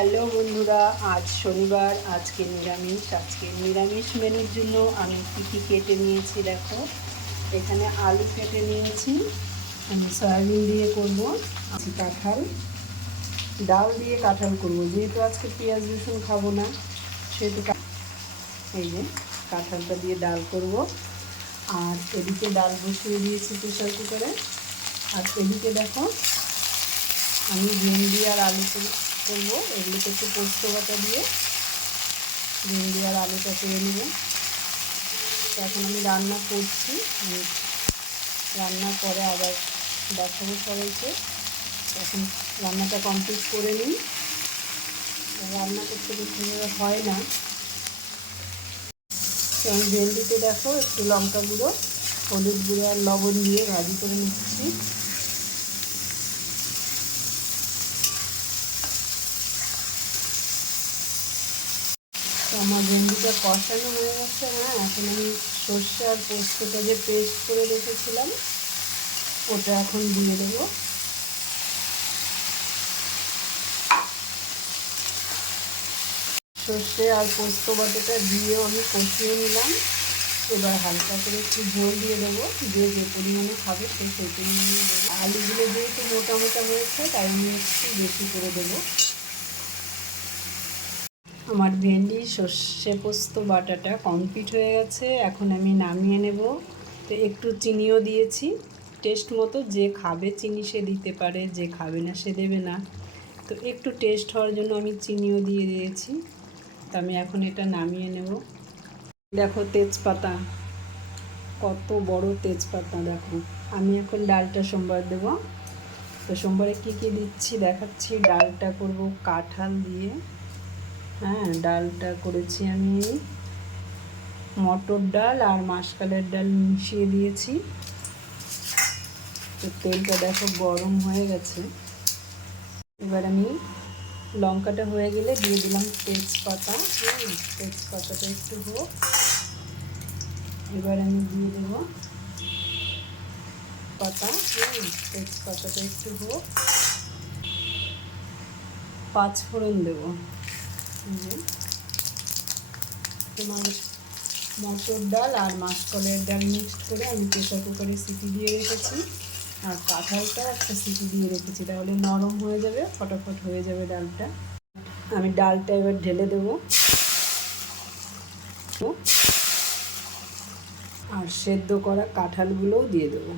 Hello বন্ধুরা, আজ শনিবার, আজকে নিরামিষ আজকে নিরামিষ মেনুর জন্য আমি কী কী কেটে নিয়েছি দেখো। এখানে আলু কেটে নিয়েছি, আমি সয়াবিন দিয়ে করব কাঁঠাল, ডাল দিয়ে কাঁঠাল করব। যেহেতু আজকে পেঁয়াজ রসুন খাব না, সেহেতু এই যে কাঁঠালটা দিয়ে ডাল করব। আর এদিকে ডাল বসিয়ে দিয়েছি প্রেশার কুকারে। আর এদিকে দেখো, আমি ভেন্ডি আর আলু করব। এগুলোতে একটু পোস্ত বাটা দিয়ে ভেন্ডি আর আলুটা করে নেব। এখন আমি রান্না করছি। রান্নার পরে আবার দেখাবো সবাইকে। এখন রান্নাটা কমপ্লিট করে নিই। রান্না করতে বেশি হয় না। আমি ভেন্ডিতে দেখো একটু লঙ্কা গুঁড়ো, হলুদ গুঁড়ো আর লবণ দিয়ে ভাজি করে নিচ্ছি। তো আমার ভেন্ডিটা কষানো হয়ে গেছে হ্যাঁ? এখন আমি সর্ষে আর পোস্তটা যে পেস্ট করে রেখেছিলাম, ওটা এখন দিয়ে দেবো। সর্ষে আর পোস্ত বাটাটা দিয়েও আমি কষিয়ে নিলাম। এবার হালকা করে একটু ঝোল দিয়ে দেবো। যে যে পরিমাণে খাবে সে সেই পরিমাণে দেবো। আলুগুলো যেহেতু মোটা মোটা হয়েছে, তাই আমি একটু বেশি করে দেবো। আমার ভেন্ডি, সর্ষে পোস্ত, বাটাটা কমপ্লিট হয়ে গেছে। এখন আমি নামিয়ে নেব। তো একটু চিনিও দিয়েছি। টেস্ট মতো যে খাবে চিনি সে দিতে পারে, যে খাবে না সে দেবে না। তো একটু টেস্ট হওয়ার জন্য আমি চিনিও দিয়ে দিয়েছি। তো আমি এখন এটা নামিয়ে নেব। দেখো তেজপাতা, কত বড় তেজপাতা, দেখো। আমি এখন ডালটা সোমবার দেব। তো সোমবারে কী কী দিচ্ছি দেখাচ্ছি। ডালটা করব কাঁঠাল দিয়ে। হ্যাঁ ডালটা করেছি আমি। মটর ডাল আর মাসকালের ডাল মিশিয়ে দিয়েছি। তো তেলটা দেখো গরম হয়ে গেছে। এবার আমি লঙ্কাটা হয়ে গেলে দিয়ে দিলাম তেজপাতা। হুম, তেজপাতাটা একটু হোক। এবার আমি দিয়ে দেবো পাতা। হুম, তেজপাতাটা একটু হোক। পাঁচ ফোড়ন দেবো। তোমার মটর ডাল আর মাসকলের ডাল মিক্সড করে আমি প্রেশার কুকারে সিটি দিয়ে রেখেছি। আর কাঁঠালটা একটা সিটি দিয়ে রেখেছি, তাহলে নরম হয়ে যাবে, ফটাফট হয়ে যাবে ডালটা। আমি ডালটা এবার ঢেলে দেবো। আর সেদ্ধ করা কাঁঠালগুলোও দিয়ে দেবো।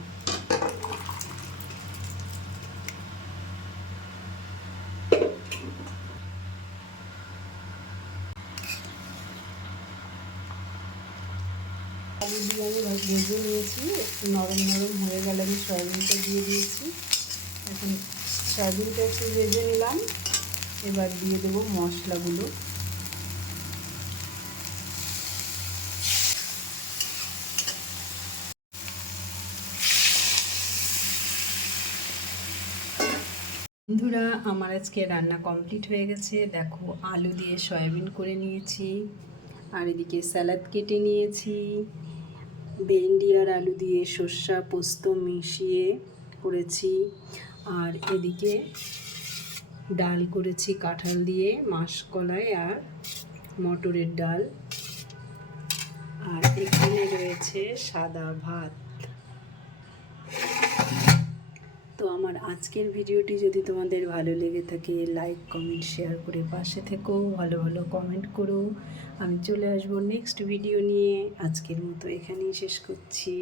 আলু দিয়ে আমি ভাজ- নিয়েছি। একটু নরম নরম হয়ে গেলে আমি সয়াবিনটা দিয়ে দিয়েছি। এখন সয়াবিনটা একটু ভেজে নিলাম। এবার দিয়ে দেবো মশলাগুলো। বন্ধুরা, আমার আজকে রান্না কমপ্লিট হয়ে গেছে। দেখো, আলু দিয়ে সয়াবিন করে নিয়েছি। আর এদিকে স্যালাড কেটে নিয়েছি। ভেন্ডি আর আলু দিয়ে সর্ষা পোস্ত মিশিয়ে করেছি। আর এদিকে ডাল করেছি কাঁঠাল দিয়ে, মাসকলাই আর মটরের ডাল। আর এখানে রয়েছে সাদা ভাত। আমার আজকের ভিডিওটি যদি তোমাদের ভালো লেগে থাকে লাইক কমেন্ট শেয়ার করে পাশে থেকো, ভালো ভালো কমেন্ট করো। আমি চলে আসব নেক্সট ভিডিও নিয়ে। আজকের মতো এখানেই শেষ করছি।